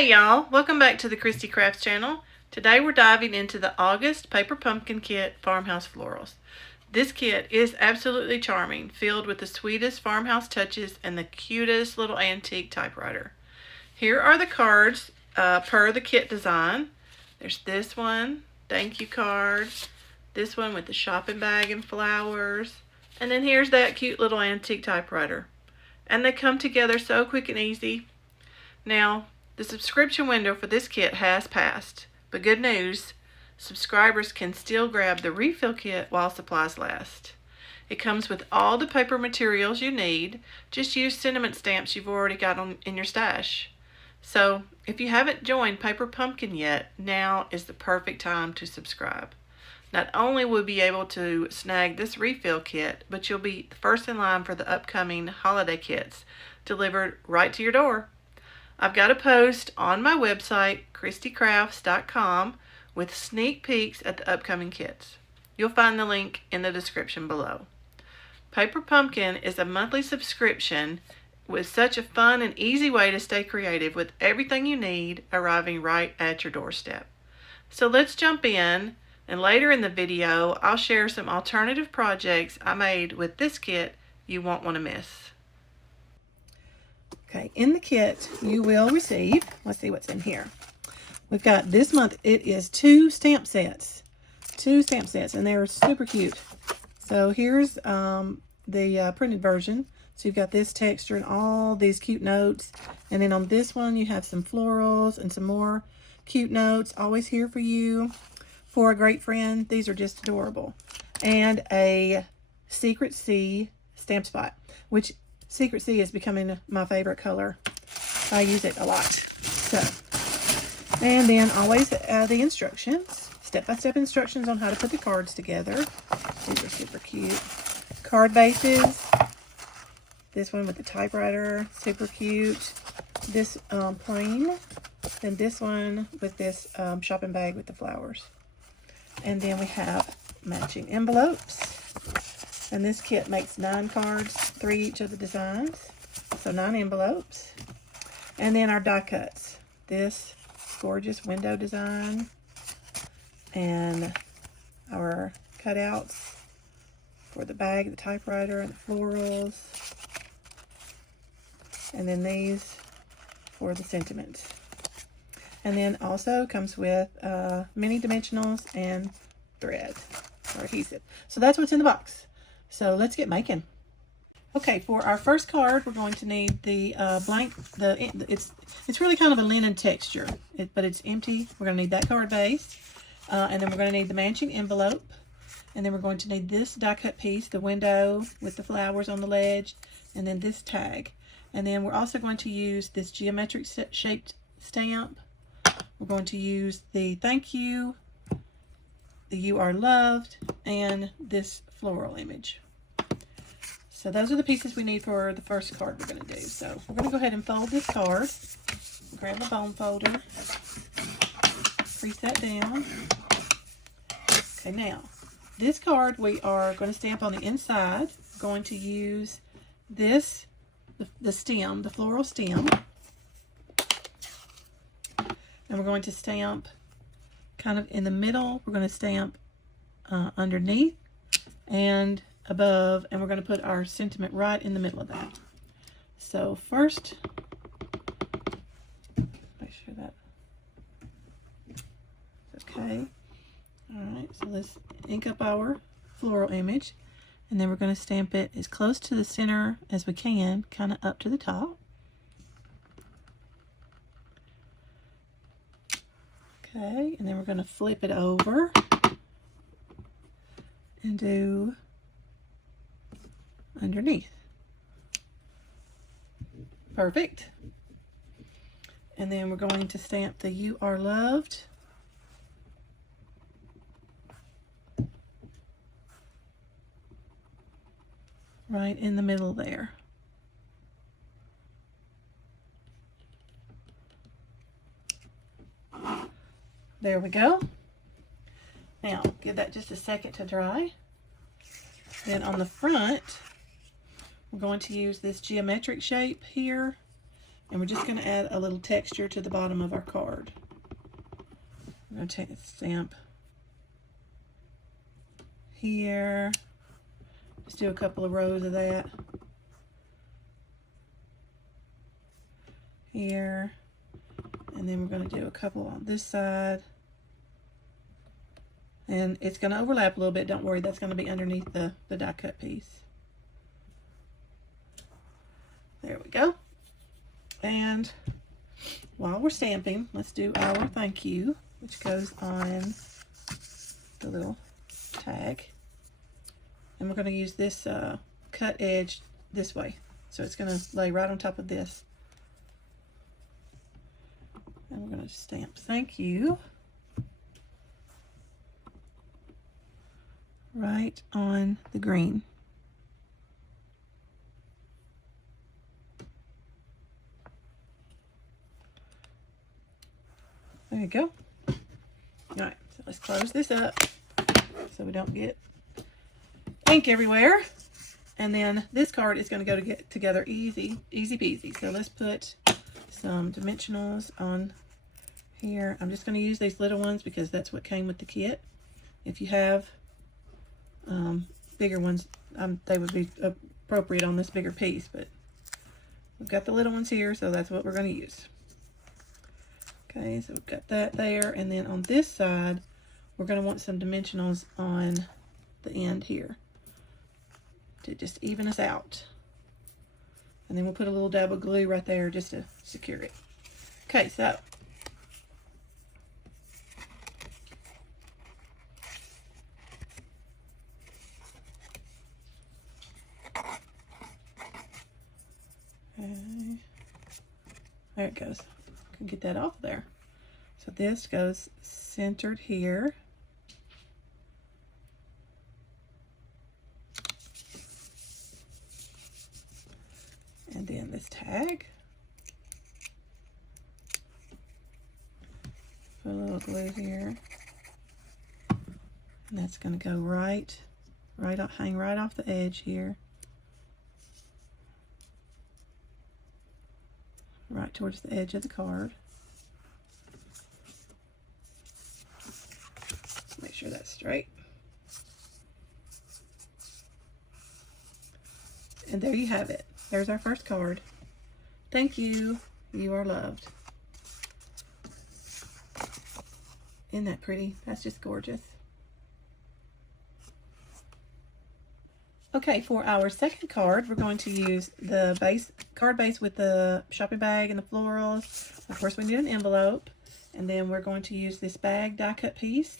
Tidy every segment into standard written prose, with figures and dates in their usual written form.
Hey y'all, welcome back to the Christie Crafts channel. Today we're diving into the August Paper Pumpkin Kit Farmhouse Florals. This kit is absolutely charming, filled with the sweetest farmhouse touches and the cutest little antique typewriter. Here are the cards per the kit design. There's this one, thank you card, this one with the shopping bag and flowers, and then here's that cute little antique typewriter. And they come together so quick and easy. Now, the subscription window for this kit has passed, but good news, subscribers can still grab the refill kit while supplies last. It comes with all the paper materials you need. Just use sentiment stamps you've already got in your stash. So, if you haven't joined Paper Pumpkin yet, now is the perfect time to subscribe. Not only will you be able to snag this refill kit, but you'll be first in line for the upcoming holiday kits delivered right to your door. I've got a post on my website, christiecrafts.com, with sneak peeks at the upcoming kits. You'll find the link in the description below. Paper Pumpkin is a monthly subscription with such a fun and easy way to stay creative with everything you need arriving right at your doorstep. So let's jump in, and later in the video, I'll share some alternative projects I made with this kit you won't want to miss. Okay, in the kit, you will receive, let's see what's in here. We've got this month, it is two stamp sets, and they're super cute. So here's the printed version. So you've got this texture and all these cute notes. And then on this one, you have some florals and some more cute notes, always here for you, for a great friend. These are just adorable. And a Secret Sea stamp spot, which Secret Sea is becoming my favorite color. I use it a lot. So, and then always the instructions, step-by-step instructions on how to put the cards together. These are super cute. Card bases. This one with the typewriter, super cute. This plain. Then this one with this shopping bag with the flowers. And then we have matching envelopes. And this kit makes 9 cards, 3 each of the designs. So 9 envelopes. And then our die cuts. This gorgeous window design. And our cutouts for the bag, the typewriter, and the florals. And then these for the sentiments. And then also comes with mini dimensionals and thread or adhesive. So that's what's in the box. So let's get making. Okay, for our first card, we're going to need the blank. It's really kind of a linen texture, but it's empty. We're going to need that card base, and then we're going to need the matching envelope, and then we're going to need this die cut piece, the window with the flowers on the ledge, and then this tag, and then we're also going to use this geometric shaped stamp. We're going to use the thank you, the you are loved, and this floral image. So those are the pieces we need for the first card we're going to do. So we're going to go ahead and fold this card. Grab the bone folder. Crease that down. Okay, now this card we are going to stamp on the inside. We're going to use this, the stem, the floral stem. And we're going to stamp kind of in the middle. We're going to stamp underneath and above, and we're going to put our sentiment right in the middle of that. So first, make sure that okay. All right, so let's ink up our floral image, and then we're going to stamp it as close to the center as we can, kind of up to the top. Okay, and then we're going to flip it over and do underneath. Perfect. And then we're going to stamp the you are loved. Right in the middle there. There we go. Now, give that just a second to dry. Then on the front, we're going to use this geometric shape here And we're just going to add a little texture to the bottom of our card. I'm going to take a stamp here. Just do a couple of rows of that. Here. And then we're going to do a couple on this side. And it's going to overlap a little bit. Don't worry, that's going to be underneath the die cut piece. There we go. And while we're stamping, let's do our thank you, which goes on the little tag. And we're going to use this cut edge this way. So it's going to lay right on top of this. And we're going to stamp thank you right on the green. There you go. All right, so let's close this up so we don't get ink everywhere. And then this card is going to go together easy peasy. So let's put some dimensionals on here. I'm just going to use these little ones because that's what came with the kit. If you have bigger ones, they would be appropriate on this bigger piece, but we've got the little ones here, so that's what we're going to use. Okay, so we've got that there, and then on this side, we're going to want some dimensionals on the end here to just even us out. And then we'll put a little dab of glue right there just to secure it. Okay, so there it goes. Can get that off there. So this goes centered here. And then this tag. Put a little glue here. And that's going to go hang right off the edge here. Right towards the edge of the card. Make sure that's straight. And there you have it. There's our first card. Thank you. You are loved. Isn't that pretty? That's just gorgeous. Okay, for our second card, we're going to use the card base with the shopping bag and the florals. Of course, we need an envelope. And then we're going to use this bag die cut piece.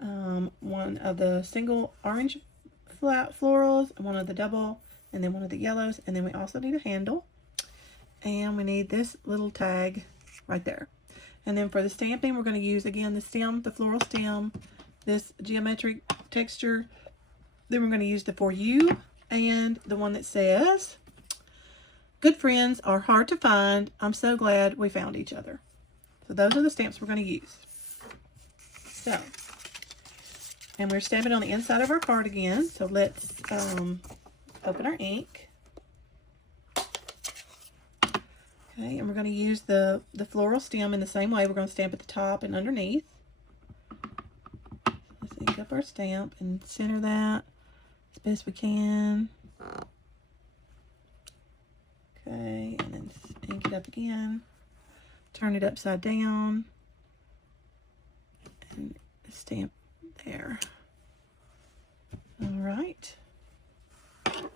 One of the single orange florals, one of the double, and then one of the yellows. And then we also need a handle. And we need this little tag right there. And then for the stamping, we're going to use, again, the stem, the floral stem, this geometric texture. Then we're going to use the For You and the one that says, good friends are hard to find. I'm so glad we found each other. So those are the stamps we're going to use. So, and we're stamping on the inside of our card again. So let's open our ink. Okay, and we're going to use the floral stem in the same way. We're going to stamp at the top and underneath. Let's ink up our stamp and center that as best we can. Okay, and then ink it up again. Turn it upside down. And stamp there. Alright.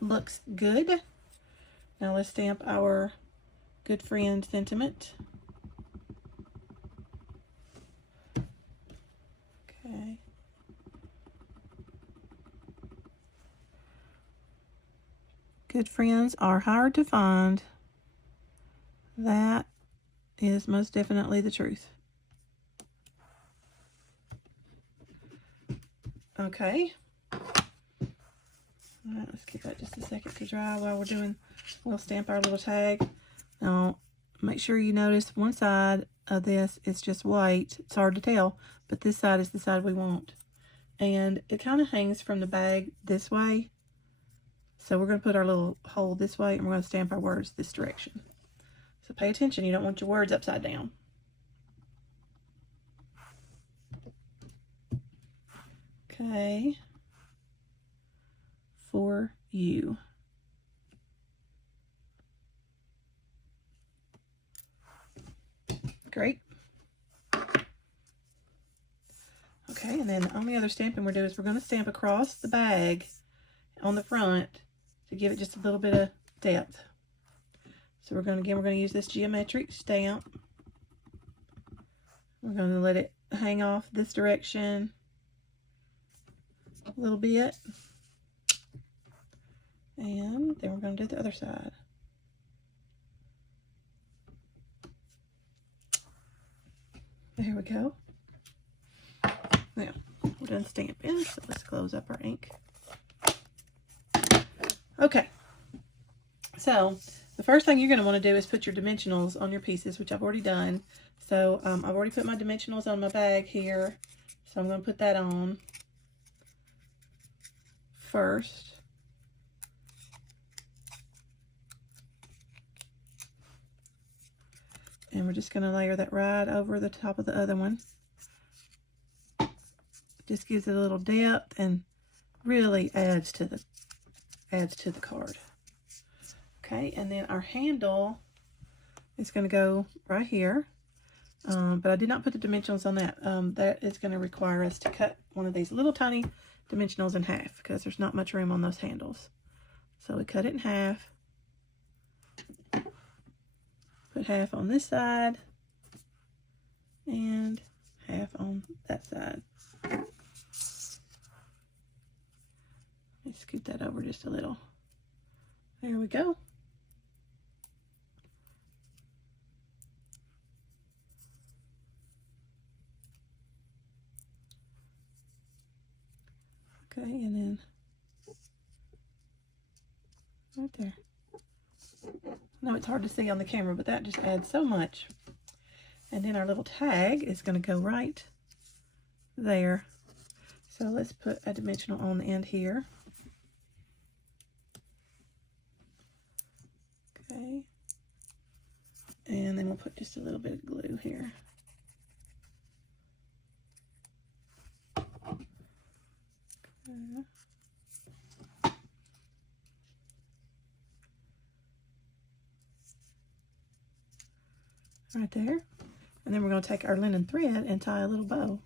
Looks good. Now let's stamp our good friend sentiment. Okay. Good friends are hard to find. That is most definitely the truth. Okay. All right, let's give that just a second to dry while we'll stamp our little tag. Now, make sure you notice one side of this is just white. It's hard to tell, but this side is the side we want. And it kind of hangs from the bag this way. So we're going to put our little hole this way, and we're going to stamp our words this direction. So pay attention, you don't want your words upside down. Okay. For you. Great. Okay, and then the only other stamping we're doing is we're going to stamp across the bag on the front to give it just a little bit of depth. So we're going to use this geometric stamp. We're going to let it hang off this direction a little bit. And then we're going to do the other side. There we go. Now, we're done stamping, so let's close up our ink. Okay. So, the first thing you're going to want to do is put your dimensionals on your pieces, which I've already done. So, I've already put my dimensionals on my bag here. So, I'm going to put that on first. And we're just going to layer that right over the top of the other one. Just gives it a little depth and really adds to the card. Okay, and then our handle is going to go right here. But I did not put the dimensionals on that. That is going to require us to cut one of these little tiny dimensionals in half because there's not much room on those handles. So we cut it in half. Put half on this side and half on that side. Let's scoot that over just a little. There we go. Okay, and then right there. I know it's hard to see on the camera, but that just adds so much. And then our little tag is going to go right there. So let's put a dimensional on the end here. Okay. And then we'll put just a little bit of glue here. Okay. Right there. And then we're going to take our linen thread and tie a little bow.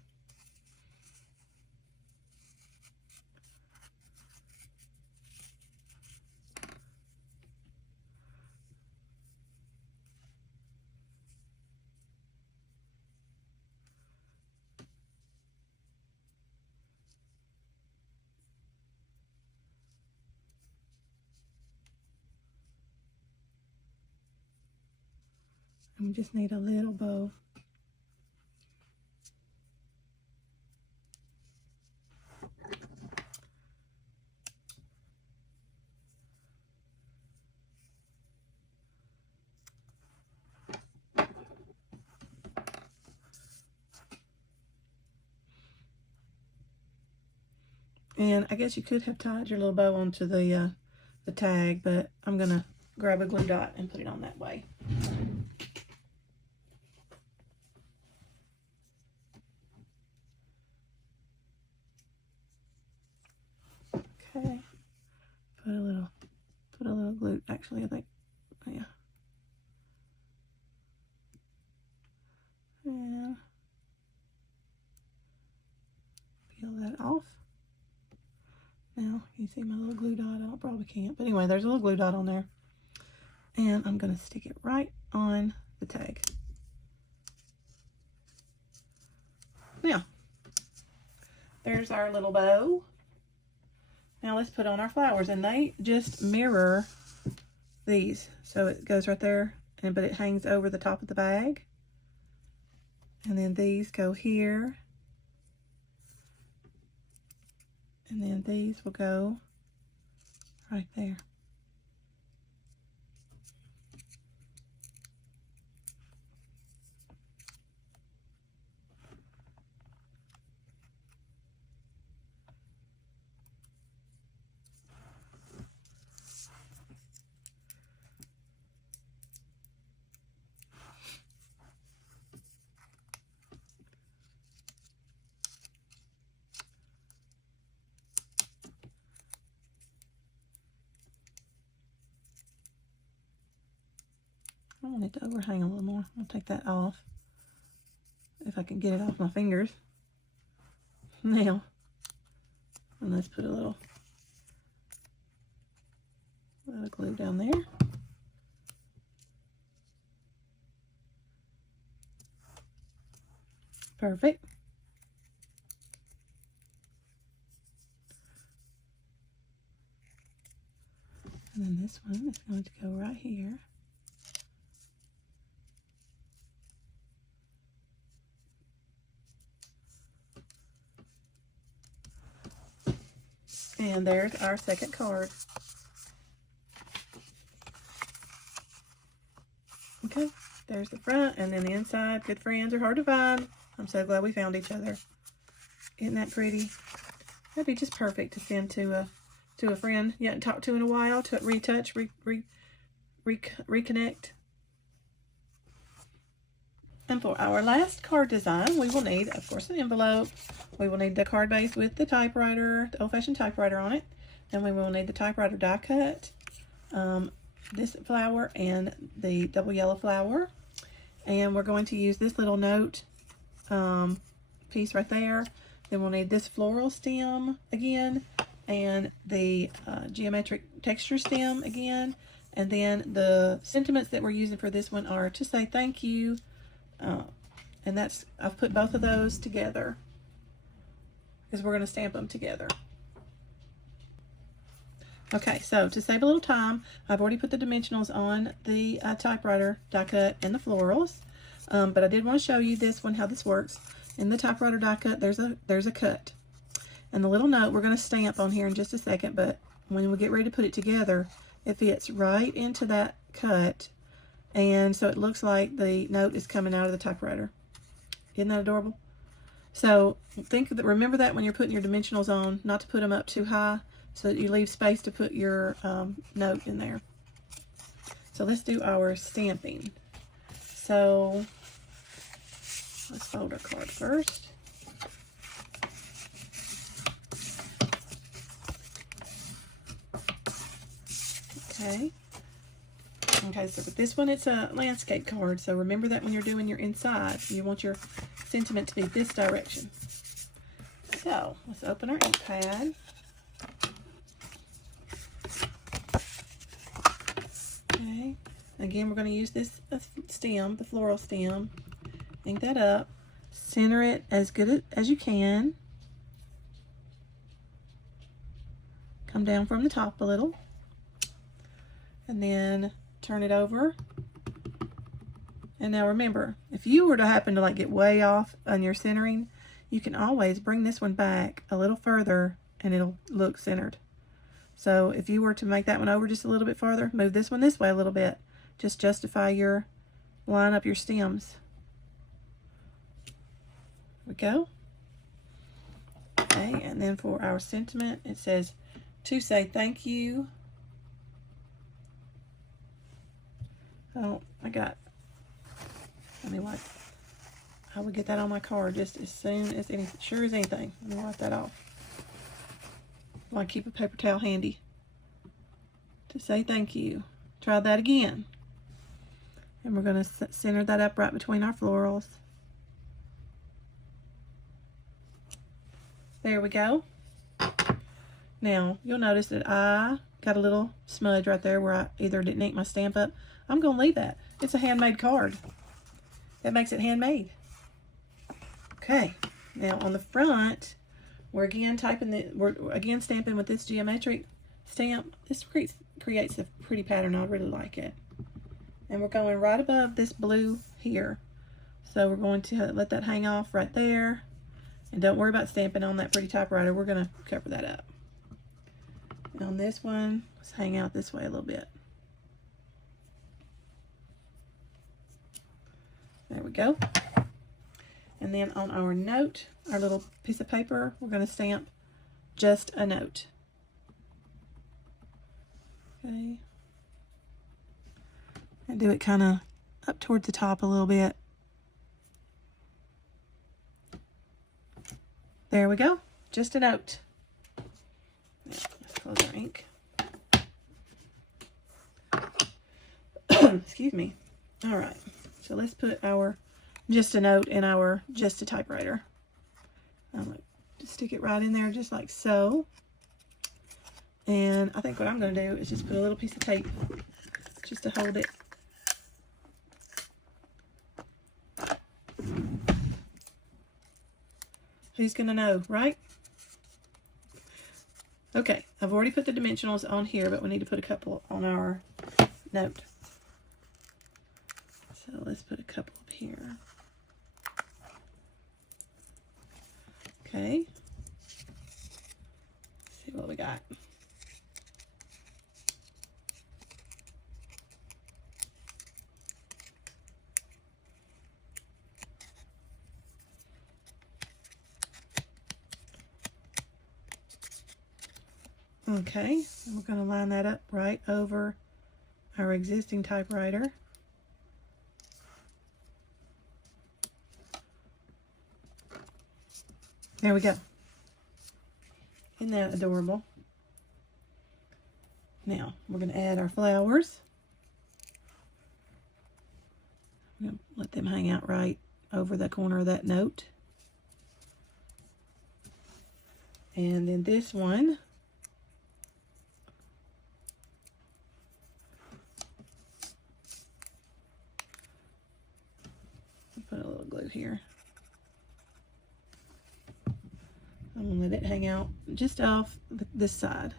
And we just need a little bow. And I guess you could have tied your little bow onto the tag, but I'm gonna grab a glue dot and put it on that way. Okay, put a little glue. Actually, I think, yeah. And peel that off. Now, you see my little glue dot? I probably can't, but anyway, there's a little glue dot on there. And I'm going to stick it right on the tag. Now, there's our little bow. Now let's put on our flowers, and they just mirror these. So it goes right there, but it hangs over the top of the bag. And then these go here. And then these will go right there. I want it to overhang a little more. I'll take that off if I can get it off my fingers. Now, and let's put a little glue down there. Perfect. And then this one is going to go right here. And there's our second card. Okay, there's the front, and then the inside. Good friends are hard to find. I'm so glad we found each other. Isn't that pretty? That'd be just perfect to send to a friend you haven't talked to in a while, to retouch, reconnect. And for our last card design, we will need, of course, an envelope. We will need the card base with the typewriter, the old-fashioned typewriter on it. Then we will need the typewriter die cut, this flower, and the double yellow flower. And we're going to use this little note piece right there. Then we'll need this floral stem again, and the geometric texture stem again. And then the sentiments that we're using for this one are to say thank you. And that's, I've put both of those together because we're going to stamp them together. Okay, so to save a little time, I've already put the dimensionals on the typewriter die cut and the florals. But I did want to show you this one, how this works. In the typewriter die cut, there's a cut. And the little note we're going to stamp on here in just a second, but when we get ready to put it together, it fits right into that cut. And so it looks like the note is coming out of the typewriter. Isn't that adorable? So remember that when you're putting your dimensionals on, not to put them up too high so that you leave space to put your note in there. So let's do our stamping. So let's fold our card first. Okay. Okay, so with this one, it's a landscape card. So remember that when you're doing your inside, you want your sentiment to be this direction. So let's open our ink pad. Okay. Again, we're going to use this stem, the floral stem. Ink that up. Center it as good as you can. Come down from the top a little. And then turn it over. And now remember, if you were to happen to get way off on your centering, you can always bring this one back a little further and it'll look centered. So if you were to make that one over just a little bit farther, move this one this way a little bit. Just justify line up your stems. There we go. Okay, and then for our sentiment, it says to say thank you. Oh, I would get that on my card just as soon as sure as anything. Let me wipe that off. I keep a paper towel handy to say thank you. Try that again. And we're going to center that up right between our florals. There we go. Now, you'll notice that I got a little smudge right there where I either didn't ink my stamp up. I'm going to leave that. It's a handmade card. That makes it handmade. Okay. Now on the front, we're again stamping with this geometric stamp. This creates a pretty pattern. I really like it. And we're going right above this blue here. So we're going to let that hang off right there. And don't worry about stamping on that pretty typewriter. We're going to cover that up. And on this one, let's hang out this way a little bit. There we go. And then on our note, our little piece of paper, we're going to stamp just a note. Okay. And do it kind of up towards the top a little bit. There we go. Just a note. Now, let's close our ink. Excuse me. All right, so let's put our just a note in our just a typewriter. I'm going to stick it right in there just like so. And I think what I'm going to do is just put a little piece of tape just to hold it. Who's going to know, right? Okay, I've already put the dimensionals on here, but we need to put a couple on our note. So let's put a couple up here. Okay. Let's see what we got. Okay, and we're going to line that up right over our existing typewriter. There we go. Isn't that adorable? Now, we're going to add our flowers. I'm going to let them hang out right over the corner of that note. And then this one, put a little glue here. I'm going to let it hang out just off this side.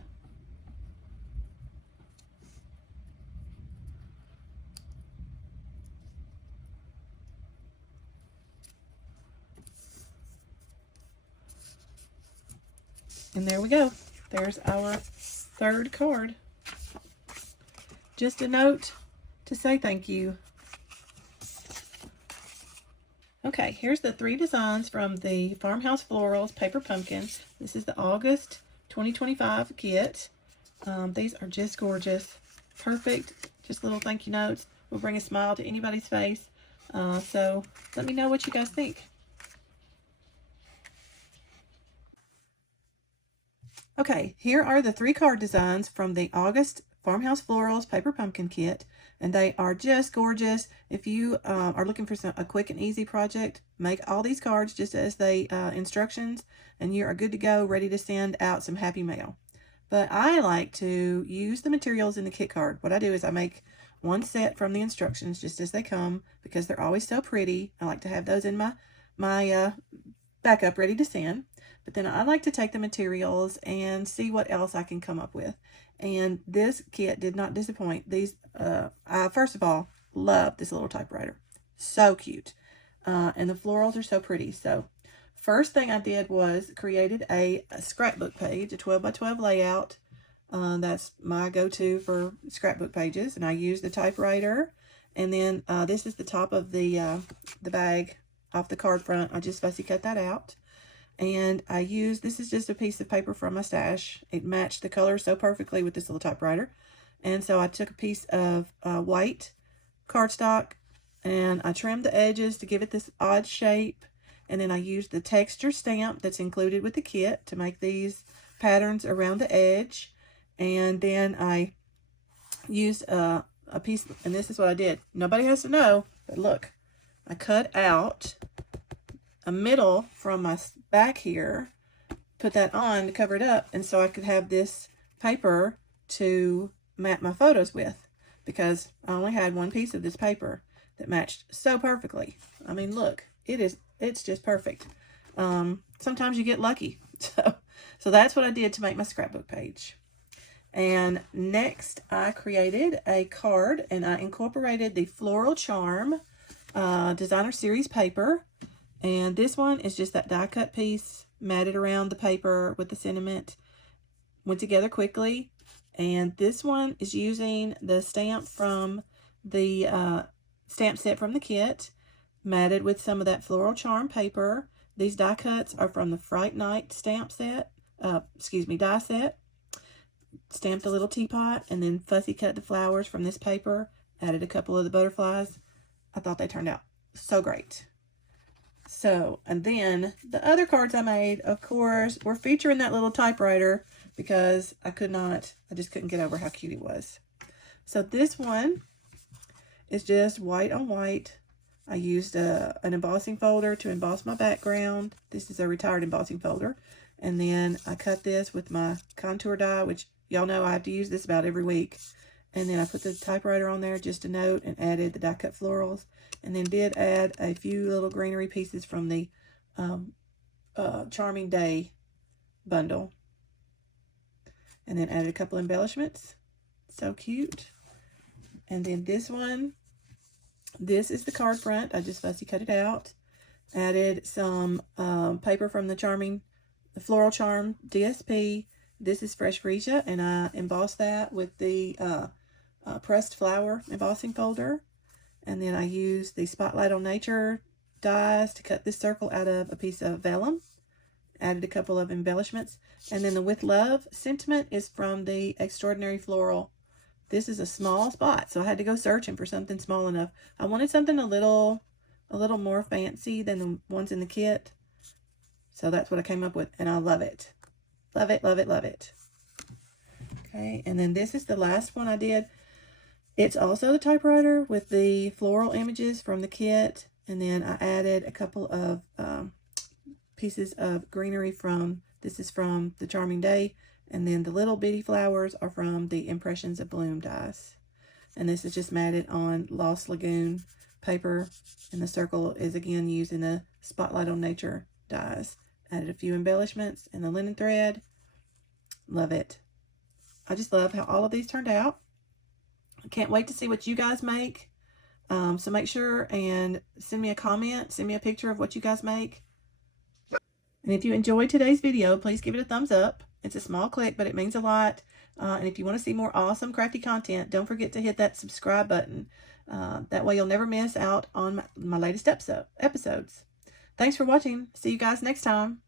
And there we go. There's our third card. Just a note to say thank you. Okay, here's the 3 designs from the Farmhouse Florals Paper Pumpkin. This is the August 2025 kit. These are just gorgeous. Perfect. Just little thank you notes. Will bring a smile to anybody's face. So let me know what you guys think. Okay, here are the 3 card designs from the August Farmhouse Florals Paper Pumpkin Kit, and they are just gorgeous. If you are looking for a quick and easy project, make all these cards just as the instructions, and you are good to go, ready to send out some happy mail. But I like to use the materials in the kit card. What I do is I make one set from the instructions just as they come, because they're always so pretty. I like to have those in my backup ready to send. But then I like to take the materials and see what else I can come up with. And this kit did not disappoint. These, I first of all, love this little typewriter. So cute. And the florals are so pretty. So first thing I did was created a scrapbook page, a 12 by 12 layout. That's my go-to for scrapbook pages. And I used the typewriter. And then this is the top of the bag off the card front. I just fussy cut that out. And I used, this is just a piece of paper from my stash. It matched the color so perfectly with this little typewriter. And so I took a piece of white cardstock and I trimmed the edges to give it this odd shape. And then I used the texture stamp that's included with the kit to make these patterns around the edge. And then I used a piece, and this is what I did. Nobody has to know, but look, I cut out a middle from my back here, put that on to cover it up, and so I could have this paper to map my photos with, because I only had one piece of this paper that matched so perfectly. I mean, look, it's just perfect. Sometimes you get lucky. So that's what I did to make my scrapbook page. And next I created a card, and I incorporated the Floral Charm Designer Series paper. And this one is just that die cut piece matted around the paper with the sentiment. Went together quickly. And this one is using the stamp from the stamp set from the kit, matted with some of that Floral Charm paper. These die cuts are from the Fright Night stamp set, die set. Stamped a little teapot and then fussy cut the flowers from this paper. Added a couple of the butterflies. I thought they turned out so great. So, and then the other cards I made, of course, were featuring that little typewriter because I just couldn't get over how cute it was. So this one is just white on white. I used an embossing folder to emboss my background. This is a retired embossing folder. And then I cut this with my contour die, which y'all know I have to use this about every week. And then I put the typewriter on there just a note and added the die cut florals. And then did add a few little greenery pieces from the Charming Day bundle. And then added a couple embellishments. So cute. And then this one, this is the card front. I just fussy cut it out. Added some paper from the Floral Charm DSP. This is Fresh Freesia, and I embossed that with the pressed flower embossing folder. And then I used the Spotlight on Nature dies to cut this circle out of a piece of vellum. Added a couple of embellishments. And then the With Love sentiment is from the Extraordinary Floral. This is a small spot, so I had to go searching for something small enough. I wanted something a little more fancy than the ones in the kit. So that's what I came up with, and I love it. Love it, love it, love it. Okay, and then this is the last one I did. It's also the typewriter with the floral images from the kit. And then I added a couple of pieces of greenery from, this is from the Charming Day. And then the little bitty flowers are from the Impressions of Bloom dies. And this is just matted on Lost Lagoon paper. And the circle is again using the Spotlight on Nature dies. Added a few embellishments and the linen thread. Love it. I just love how all of these turned out. I can't wait to see what you guys make. So make sure and send me a comment. Send me a picture of what you guys make. And if you enjoyed today's video, please give it a thumbs up. It's a small click, but it means a lot. And if you want to see more awesome crafty content, don't forget to hit that subscribe button. That way you'll never miss out on my latest episodes. Thanks for watching. See you guys next time.